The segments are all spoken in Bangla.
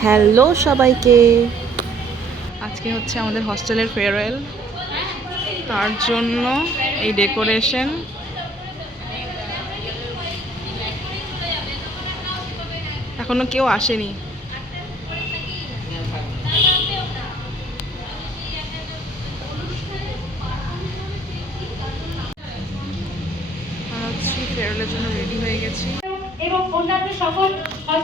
হ্যালো সবাইকে। আজকে হচ্ছে আমাদের হস্টেলের ফেয়ারওয়েল তার জন্য এই ডেকোরেশন এখনও কেউ আসেনি।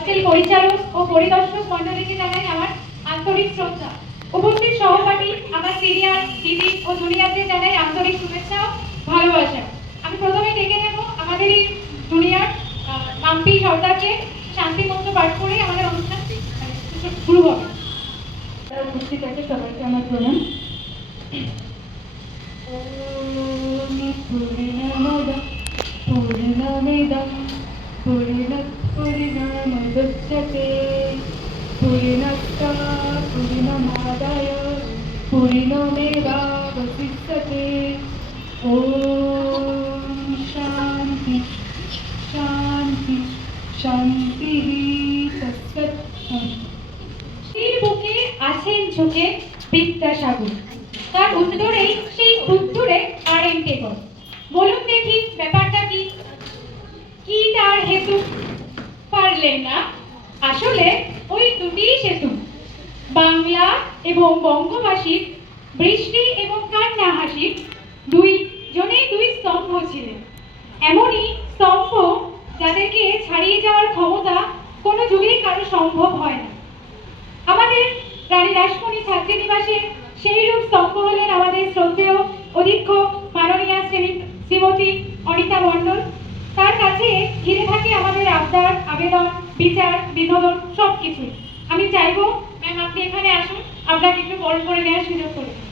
হস্টেল পরিচালক ও পরিদর্শক মন্ডলীকে জানাই আমার আন্তরিক শ্রদ্ধা। উপস্থিত সহপাঠী, আমার সিনিয়র দিদি ও জুনিয়রদের জানাই আন্তরিক শুভেচ্ছা ও ভালোবাসা। আমি প্রথমে ডেকে নেব আমাদের এই জুনিয়র মাম্পি সর্দারকে। শান্তি মন্ত্র পাঠ করে আমাদের অনুষ্ঠান শুরু হবে। উপস্থিত আছে সবাইকে আমার প্রণাম। বিদ্যাসাগর তার উত্তরেই সেই উত্তরে আর এম বলুন দেখি ব্যাপারটা কি? কি তার হেতু? পারলেন না। আসলে ওই দুটি সেতু, বাংলা এবং বঙ্গভাষীর বৃষ্টি এবং কান্না হাসির দুই জনেই দুই স্তম্ভ ছিলেন। এমনই স্তম্ভ যাদেরকে ছাড়িয়ে যাওয়ার ক্ষমতা কোনো যুগেই কারও সম্ভব হয় না। আমাদের রানী রাসমণি ছাত্রীনিবাসে সেই রূপ স্তম্ভ হলেন আমাদের শ্রদ্ধেয় অধিক্ষ মাননীয়া শ্রী- শ্রীমতী অনিতা মণ্ডল। তার কাছে ঘিরে থাকে আমাদের আবদার, আবেদন, বিচার, বিনোদন সব কিছুই আমি চাইব ম্যাম আপনি এখানে আসুন। আপনাকে একটু বরণ করে নেওয়ার সুযোগ করে দিন।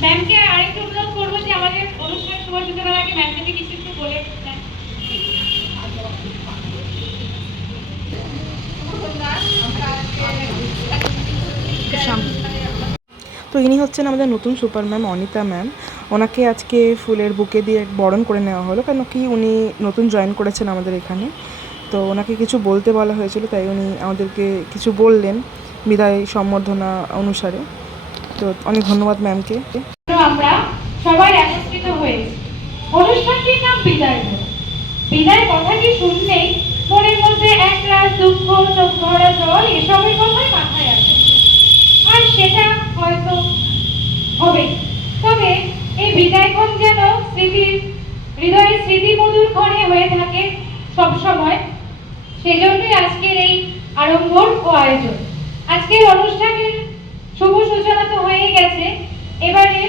ম্যামকে আরেকটু অনুরোধ করব যে আমাদের অনুষ্ঠান শুভ সূচনার আগে ম্যামকে কিছু একটু বলে দেন। তো ইনি হচ্ছেন আমাদের নতুন সুপার ম্যাম, অনিতা ম্যাম। ওনাকে আজকে ফুলের বুকে দিয়ে বরণ করে নেওয়া হলো, কেন কি উনি নতুন জয়েন করেছেন আমাদের এখানে। তো ওনাকে কিছু বলতে বলা হয়েছিল, তাই উনি আমাদেরকে কিছু বললেন বিদায় সম্বর্ধনা অনুসারে। তো অনেক ধন্যবাদ ম্যামকে। অনুষ্ঠানটির নাম বিদায় বিদায় কথাটি শুনলেই মনের মধ্যে এক রাত দুঃখ চোখ ভরা জল এসবের কথাই মাথায় আসে আর সেটা হয়তো হবে তবে এই বিদায়ক্ষণ যেন স্মৃতির হৃদয়ে স্মৃতি মধুর ক্ষণে হয়ে থাকে সব সময় সেজন্যই আজকের এই আড়ম্বর ও আয়োজন আজকের অনুষ্ঠানের শুভ সূচনা তো হয়ে গেছে। এবারে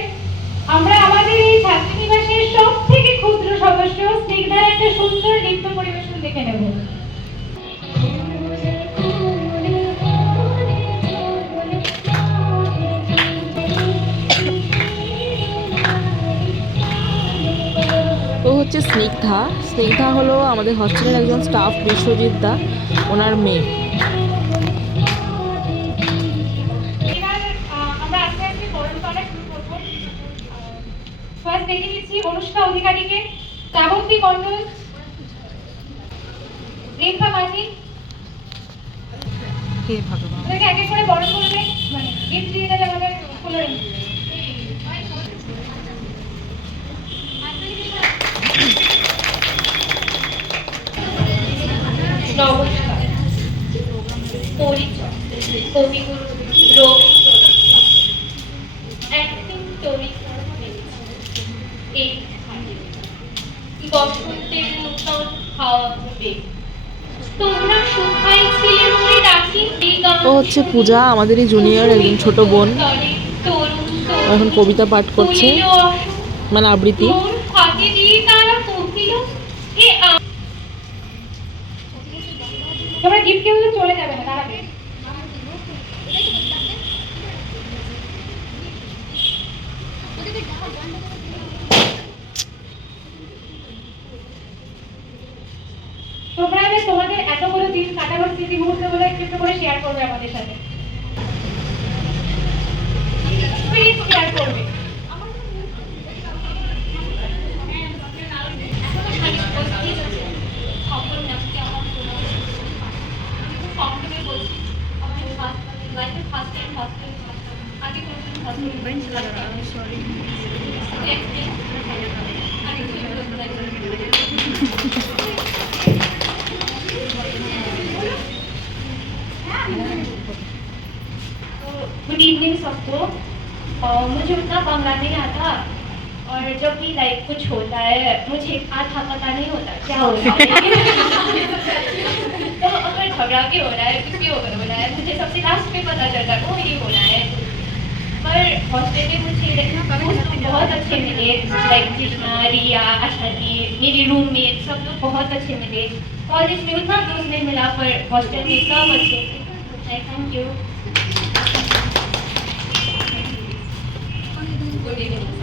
আমরা আমাদের এই ছাত্রীনিবাসের সব থেকে ক্ষুদ্র সদস্য, স্নিগ্ধার একটা সুন্দর নৃত্য পরিবেশন দেখে নেব। ও হচ্ছে স্নিগ্ধা। স্নিগ্ধা হলো আমাদের হস্টেলের একজন স্টাফ বিশ্বজিৎ দা। ওনার মেয়ে। ফার্স্ট দেখে নিচ্ছি অনুষ্কা অধিকারীকে। শ্রাবন্তী মণ্ডল রেখা মাঝি। হে ভগবান। ওদেরকে এক এক করে করবে। মানে গিফট দিয়ে দেবে আমাদের স্কুলের নমস্কার। পরিচয়। কবিগুরু রবীন্দ্রনাথ এই বসন্তের নূতন হাওয়া হবে। তোমরা সুখাই ছিলে মনে রাখি ও হচ্ছে পূজা আমাদেরই জুনিয়র একজন ছোট বোন। এখন কবিতা পাঠ করছে। মানে আবৃত্তি। তোমরা গিফট কেউ চলে যাবে মুহূর্তগুলো দিন কাটানোর স্মৃতি মুহূর্তগুলো একটু করে শেয়ার করবে আমাদের সাথে। শেয়ার করবে। मुझे आधा पता नहीं होता क्या हो। रहा है तो अगर झगड़ा भी हो रहा है कुछ भी हो हो रहा है मुझे सबसे लास्ट में पता चलता है वो ये हो रहा है। पर हॉस्टल में मुझे बहुत अच्छे मिले लाइक कृष्णा रिया आशा दी मेरी रूममेट सब लोग बहुत अच्छे मिले। कॉलेज में उतना दोस्त नहीं मिला पर हॉस्टल में सब अच्छे थे। Thank you good evening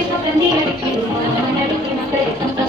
Thank you.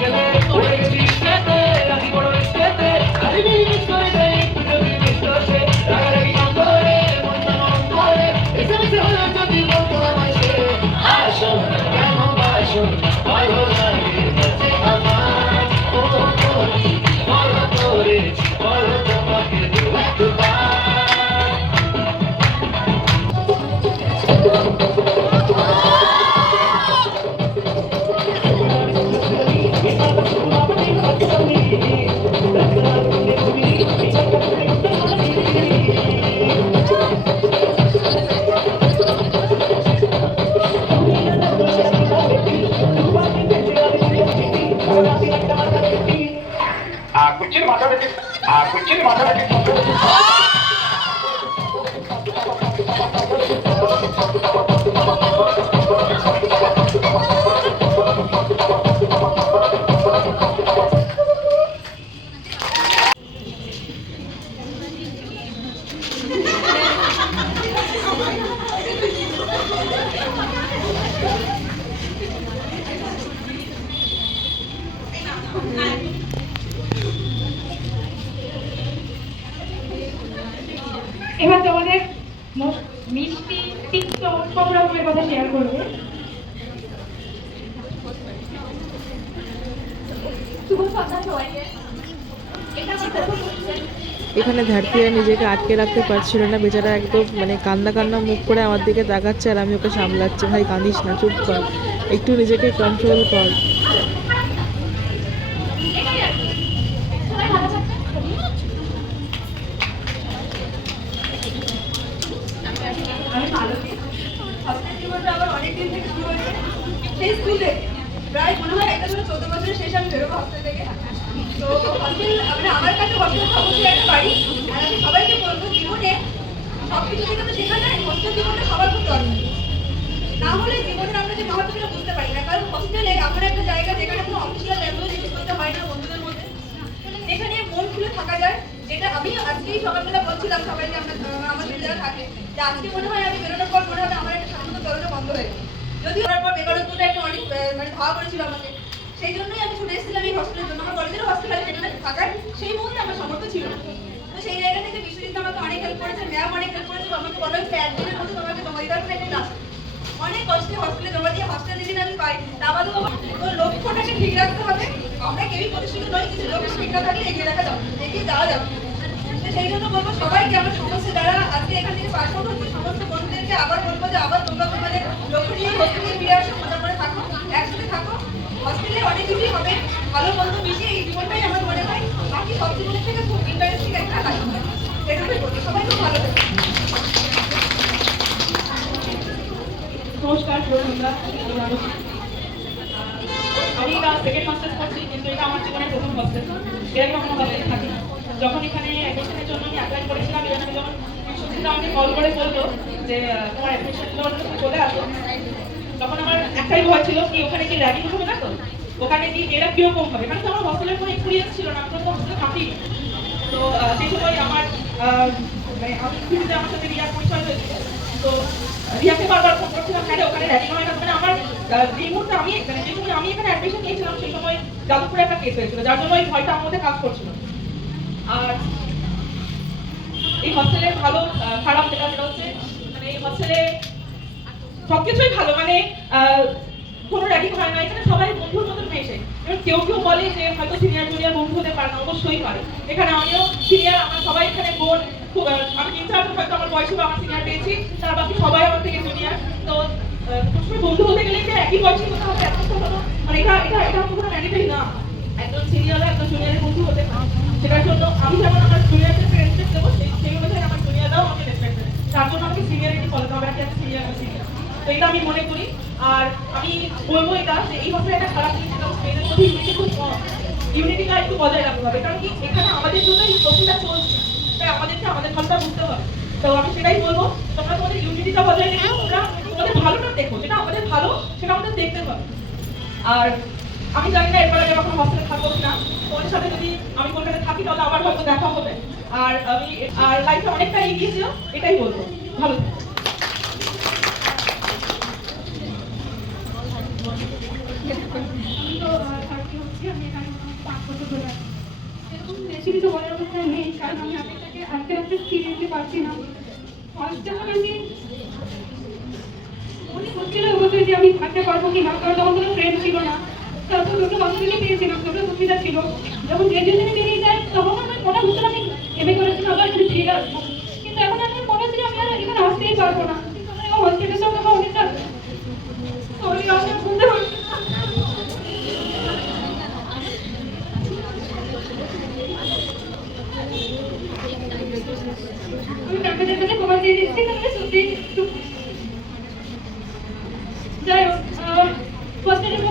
গেলে আমি এবার তোমাদের মিষ্টি, তিক্ত, সব রকমের কথা শেয়ার করব। এখানে ধারতিরা নিজেকে আটকে রাখতে পারছিল না। বেচারা একদম মানে কান্না কান্না মুখ করে আমার দিকে তাকাচ্ছে আর আমি ওকে সামলাচ্ছি। ভাই কাঁদিস না, চুপ কর। একটু নিজেকে কন্ট্রোল কর। আজকেই সকালবেলা বলছিলাম সবাইকে, আমরা আমাদের যারা থাকে। যে আজকে মনে হয় আমি বেরোনোর পর মনে হবে আমার একটা সাধারণত দরজা বন্ধ হয়ে গেছে। যদিও ওর পর বেকারত্বটা একটা অনেক মানে ধাওয়া করেছিল আমাকে। সেই জন্যই আমি ছুটে এসেছিলাম এই হস্টেলের জন্য। আমার কলেজের হস্টেল আছে সেখানে থাকার সেই মুহূর্তে আমার সামর্থ্য ছিল না। তো সেই জায়গা থেকে বিশ্বজিৎ আমাকে অনেক হেল্প করেছে ম্যাম অনেক হেল্প করেছে আমাকে বলো একটা একদিনের মধ্যে তোমাকে জমা দিতে হবে ক্লাস অনেক কষ্টে হস্টেলে জমা দিয়ে হস্টেল যেদিন আমি পাই তা বাদেও তো লক্ষ্যটাকে ঠিক রাখতে হবে। আমরা কেউই প্রতিষ্ঠিত নই, কিছু লক্ষ্য ঠিক না থাকলে এগিয়ে দেখা যাবে, এগিয়ে যাওয়া যাবে। সেই জন্য বলব সবাইকে আমার সমস্ত যারা আজকে এখান থেকে পাশ হচ্ছে সমস্ত বন্ধুদেরকে আবার বলব যে, আবার তোমরা তোমাদের লক্ষ্য নিয়ে হস্টেলে ফিরে আসো মজা করে থাকো, একসাথে থাকো। হস্টেলে অনেক কিছুই হবে। ভালো বন্ধু মিশিয়ে এই জীবনটাই আমার মনে হয়। বাকি সব জীবনের থেকে খুব ইন্টারেস্টিং একটা লাইফ এটুকুই বলব। সবাই খুব ভালো থাকবে নমস্কার বন্ধুরা আমি সেকেন্ড মাস্টার্স করছি, কিন্তু এটা আমার জীবনের প্রথম হস্টেল এরকম কখনো থাকি যখন এখানে অ্যাডমিশনের জন্য আমি অ্যাপ্লাই করেছিলাম এখানে আমি যখন বিশ্বজিৎ আমাকে কল করে বলল যে তোমার অ্যাডমিশন চলে আসো। তখন আমার একটাই ভয় ছিল কি ওখানে কি র্যাগিং হবে না তো? ওখানে কি এরা কীরকম হবে? কারণ আমার হস্টেলের কোনো এক্সপিরিয়েন্স ছিল না আমি তো হস্টেলে থাকি তো সেই সময় আমার মানে আমি আমার সাথে রিয়ার পরিচয় হয়েছিল তো রিয়াকে বারবার ফোন করছিলাম হ্যাঁ ওখানে র্যাগিং হয় না। মানে আমার আহ, যে মুহূর্তে আমি মানে যে সময় আমি এখানে অ্যাডমিশন নিয়েছিলাম সেই সময় যাদবপুরে একটা কেস হয়েছিল যার জন্য এই ভয়টা আমার মধ্যে কাজ করছিল। আর এই হস্টেলের ভালো খারাপ যেটা সেটা হচ্ছে মানে এই হস্টেলে সবকিছুই ভালো মানে কোনো র্যাগিং হয় না, এখানে সবাই বন্ধুর মতন মেশে এবার কেউ কেউ বলে যে হয়তো সিনিয়র জুনিয়র বন্ধু হতে পারে না, অবশ্যই পারে। এখানে আমিও সিনিয়র আমার সবাই এখানে বোন আমি তিন হয়তো আমার বয়সে বা আমার সিনিয়র পেয়েছি, তার বাকি সবাই আমার থেকে জুনিয়র তো সবসময় বন্ধু হতে গেলে যে একই বয়সী হতে হবে এত মানে এটা এটা এটা কোনো ম্যান্ডেটরি না। একজন সিনিয়র একজন বন্ধু হতে পারে। সেটার জন্য আমি যেমন আমার জুনিয়রদের রেসপেক্ট দেবো, সেই অনুযায়ী আমার জুনিয়ররাও আমাকে রেসপেক্ট দেবে। তার আমাকে সিনিয়রিটি ফলো করতে হবে একটা সিনিয়র সিনিয়র তো এটা আমি মনে করি। আর আমি বলব এটা, যে এই একটা খারাপ জিনিস হচ্ছে মেয়েদের মধ্যে ইউনিটি কম, ইউনিটিটা একটু বজায় রাখতে হবে। কারণ কি, এখানে আমাদের জন্য এই প্রশ্নটা চলছে। তাই আমাদেরকে আমাদের ভালোটা বুঝতে হবে। তো আমি সেটাই বলব, তোমরা তোমাদের ইউনিটিটা বজায় রেখে তোমরা ভালোটা দেখো। যেটা আমাদের ভালো, সেটা আমাদের দেখতে হবে। আর আমি জানি না, এরপরে আমি কখনো হস্টেলে থাকব না তোমাদের সাথে যদি আমি কলকাতায় থাকি, তাহলে আবার হয়তো দেখা হবে। আর আমি আর লাইফে অনেকটা এগিয়ে যেও এটাই বলব। ভালো। তো বলার অবস্থা নেই, কারণ আমি আপনাকে আজকে আজকে ফিরে যেতে পারছি না। ফার্স্ট যখন আমি মনে হচ্ছিল যে আমি থাকতে পারব কি না কারণ তখন কোনো ফ্রেন্ড ছিল না। তারপর দুটো হসপিটালে পেয়েছিলাম দুটো সুবিধা ছিল। যখন গ্রাজুয়েশনে বেরিয়ে যায়, তখন আমার মনে হচ্ছিল আমি এমএ করেছিলাম, আবার এখানে ফিরে আসব। কিন্তু এখন আমি মনে হচ্ছে যে আমি আর এখানে আসতেই পারব না। হসপিটালের সঙ্গে আমার অনেকটা শরীর আমার বুঝতে পারছি। আমি ডাক্তারের কাছে খবর দিয়ে দিচ্ছি, তাহলে সত্যি একটু যাই হোক হসপিটালের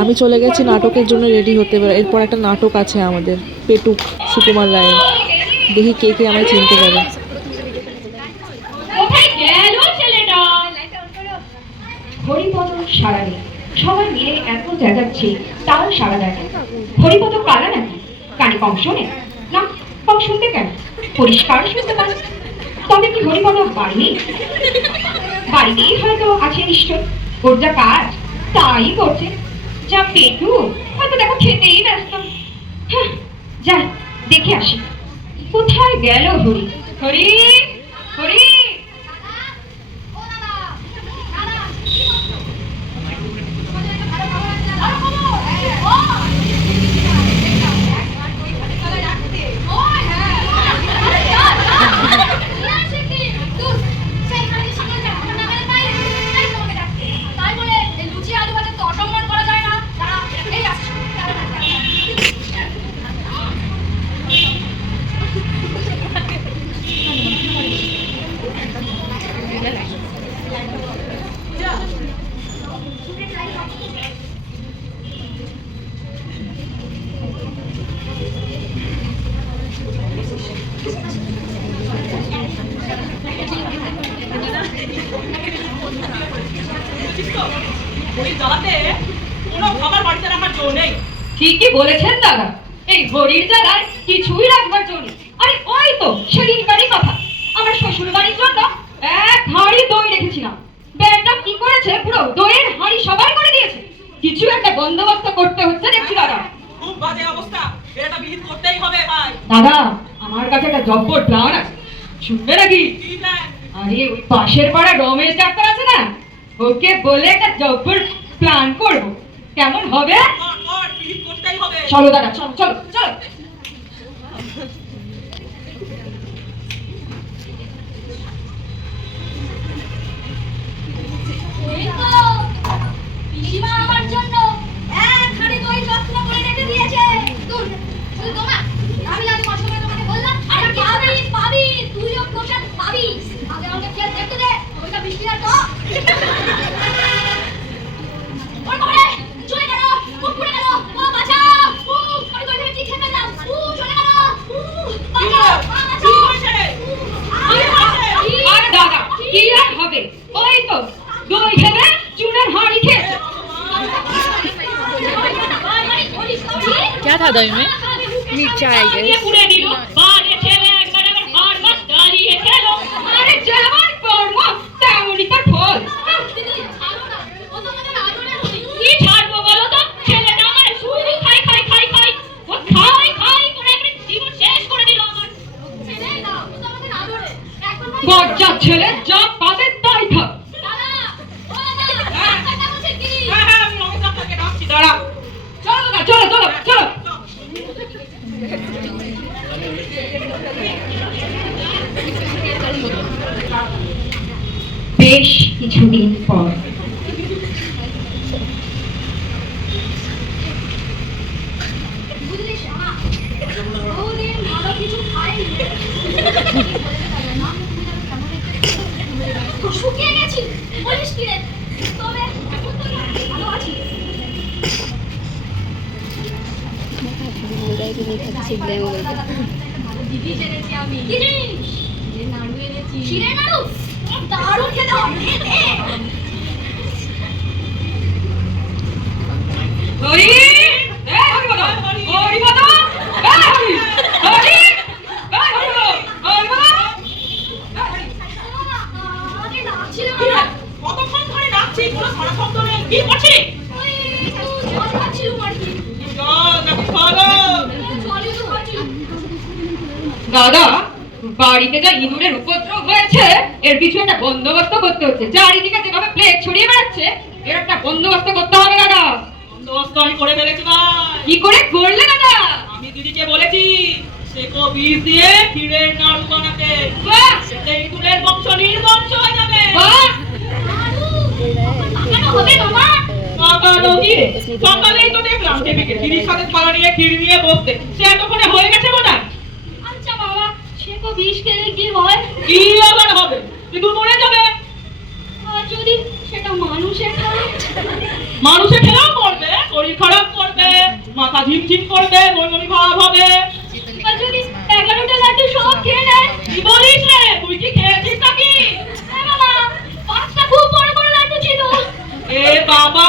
আমি চলে গেছি নাটকের জন্য রেডি হতে পারে এরপর একটা নাটক আছে আমাদের, পেটুক, সুকুমার রায়ের। দেখি কে কে আমায় চিনতে পারে কোথায় গেল ছেলেটা হরিপদ সারা নেই সবাই মিলে এত চেঁচাচ্ছে তাও সারা দেয় হরিপদ নাকি? কানে কম না কম শুনতে কেন? পরিষ্কার শুনতে পারে। তবে কি হরিপদ বাড়ি হয়তো আছে নিশ্চয়। ওর যা কাজ তাই করছে। যা পেটু হয়তো দেখো খেতেই ব্যস্ত। হ্যাঁ, যাই দেখে আসি। কোথায় গেল হরি? হরি? হরি? বলেছেন দাদা এই হরির জ্বালায় কিছুই রাখবার জন্য আরে ওই তো সেদিনকারই কথা। আমার শ্বশুর বাড়ির জন্য এক হাঁড়ি দই রেখেছিলাম। ব্যাটা কি করেছে পুরো দইয়ের হাঁড়ি সবাই করে দিয়েছে। কিছু একটা বন্দোবস্ত করতে হচ্ছে দেখছি দাদা। খুব বাজে অবস্থা। এটা বিহিত করতেই হবে ভাই দাদা আমার কাছে একটা জব্বর প্ল্যান আছে। শুনবে নাকি? আরে ওই পাশের পাড়া রমেশ ডাক্তার আছে না? ওকে বলে একটা জব্বর প্ল্যান করব। কেমন হবে কর কর বিহিত করতেই হবে চলো দাদা চলো চলো চলো। পাবি তুইও ওর বাবারে চলে গেল মুখ পুড়ে গেল ও বাঁচাও উ কই কই ভেবে ঠিক খেয়ে ফেললাম উ চলে গেল উ বাঁচাও মা কি বাঁচাও হয়েছে রে? আর দাদা কি আর হবে ওই তো দই ভেবে চুনের হাঁড়ি খেয়েছে क्या था दही में मिर्चा आई गई বেশ কিছুদিন পর বুঝলি শ্যামা বহুদিন ভালো কিছু খাইনি শুকিয়ে গেছি বলিস কি রে তবে এখন তো ভালো আছি দিদি জেনেছি আমি কি জিনিস নাড়ু এনেছি শিরে নাড়ু দারুণ খেতে হবে দে, দে। হরি এ হরি বলো হরি বলো এ হরি হরি এ হরি বলো হরি বলো আগে ডাকছিল কি না রে? কতক্ষণ ধরে ডাকছি কোনো সারা শব্দ নেই কি করছিস ওই একটু জল খাচ্ছিলাম আর কি জল নাকি ফলো জলই তো খাচ্ছিলাম দাদা বাড়িতে যা ইঁদুরের উপদ্রব হয়েছে এর কিছু একটা বন্দোবস্ত করতে হচ্ছে চারিদিকে যেভাবে প্লেগ ছড়িয়ে বেড়াচ্ছে এর একটা বন্দোবস্ত করতে হবে দাদা বন্দোবস্ত আমি করে ফেলেছি ভাই কি করে করলে দাদা আমি দিদিকে বলেছি সেকো বীজ দিয়ে ক্ষীরের নাড়ু বানাতে বাহ সেটা ইঁদুরের বংশ নির্বংশ হয়ে যাবে বাহ কেন হবে মামা সকালও কি রে? সকালেই তো দেখলাম টেবিকে দিদির সাথে থালা নিয়ে ক্ষীর নিয়ে বসতে। সে এতক্ষণে হয়ে গেছে বোধ আচ্ছা বাবা সে তো বিষ খেলে কি হয়? কি আবার হবে? ইঁদুর মরে যাবে। যদি সেটা মানুষের খায়? মানুষের খেলাও করবে শরীর খারাপ করবে মাথা ঝিমঝিম করবে মনমনি ভাব হবে। যদি এগারোটা লাড্ডু সব খেয়ে নেয়? কি বলিস রে? তুই কি খেয়েছিস নাকি? হ্যাঁ বাবা পাঁচটা খুব বড় বড় লাড্ডু ছিল। এ বাবা!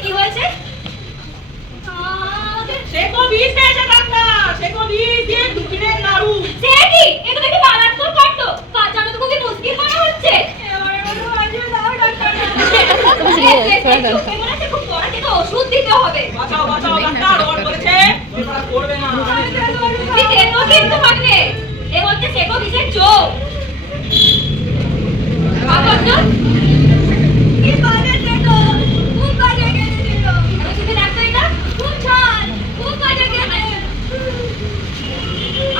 কি হয়েছে সে তো পেয়েছে ডাক্তার সে তো দিয়ে দুদিনের নাড়ু সে কি এটা দেখে মারাত্মক কাণ্ড বাঁচানো তো খুবই মুশকিল মনে হচ্ছে এবারে দাও ডাক্তার খুব বড় থেকে ওষুধ দিতে হবে। বাঁচাও বাঁচাও ডাক্তার ওর বলেছে এবার করবে না দেখো কিন্তু থাকবে এ হচ্ছে শেখো বিষের চোখ কাগজটা কি বাজে দেখো খুব বাজে গেছে দেখো তুমি দেখো এটা খুব ঝাল খুব বাজে গেছে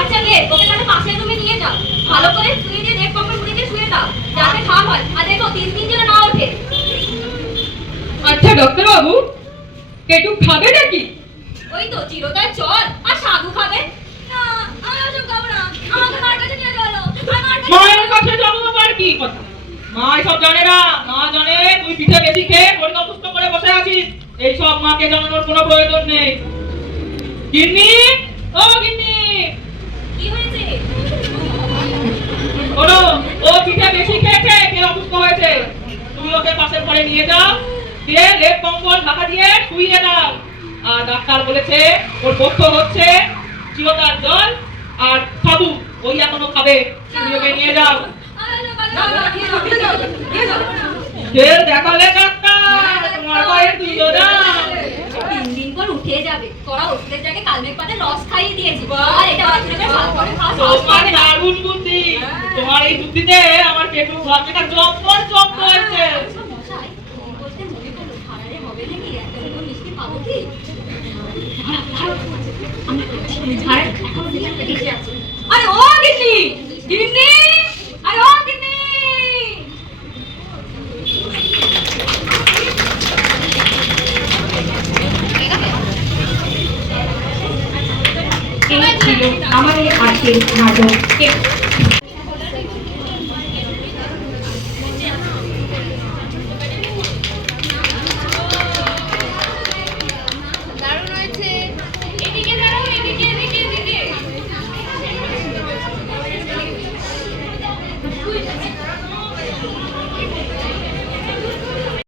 আচ্ছা গে ওকে তাহলে পাশের রুমে নিয়ে যাও ভালো করে শুয়ে দিয়ে নেক কম্বল মুড়ে দিয়ে শুয়ে দাও যাতে খাওয়া হয় আর দেখো তিন দিন যেন না ওঠে আচ্ছা ডাক্তারবাবু কেটু খাবে নাকি ওই তো চিরতার চল আর সাধু খাবে না আমি ওসব খাব না আমাকে মার কাছে নিয়ে চলো আমার মায়ের কাছে যাব আবার কি কথা মা এসব জানে না মা জানে তুই পিঠে বেশি খেয়ে শরীর অসুস্থ করে বসে আছিস এইসব মাকে জানানোর কোনো প্রয়োজন নেই গিন্নি ও গিন্নি কি হয়েছে শোনো ও পিঠে বেশি খেয়েছে কে অসুস্থ হয়েছে তুমি ওকে পাশের ঘরে নিয়ে যাও দিয়ে লেপ কম্বল ঢাকা দিয়ে শুইয়ে দাও আর ডাক্তার বলেছে ওর পথ্য হচ্ছে চিরতার জল আর সাবু ওই এখনও খাবে তুমি ওকে নিয়ে যাও দেখালে ডাক্তার তোমার পায়ের দুজনা তিন দিন পর উঠে যাবে। তোরা ওষুধের জায়গায় কালমেঘ পাতে রস খাইয়ে দিয়েছি আর এটা বাথরুমে ভালো করে খাওয়া তোমার দারুণ বুদ্ধি। তোমার এই বুদ্ধিতে আমার পেটু ভাত থেকে জব হয়েছে। মশাই, ফোন করতে মনে করল,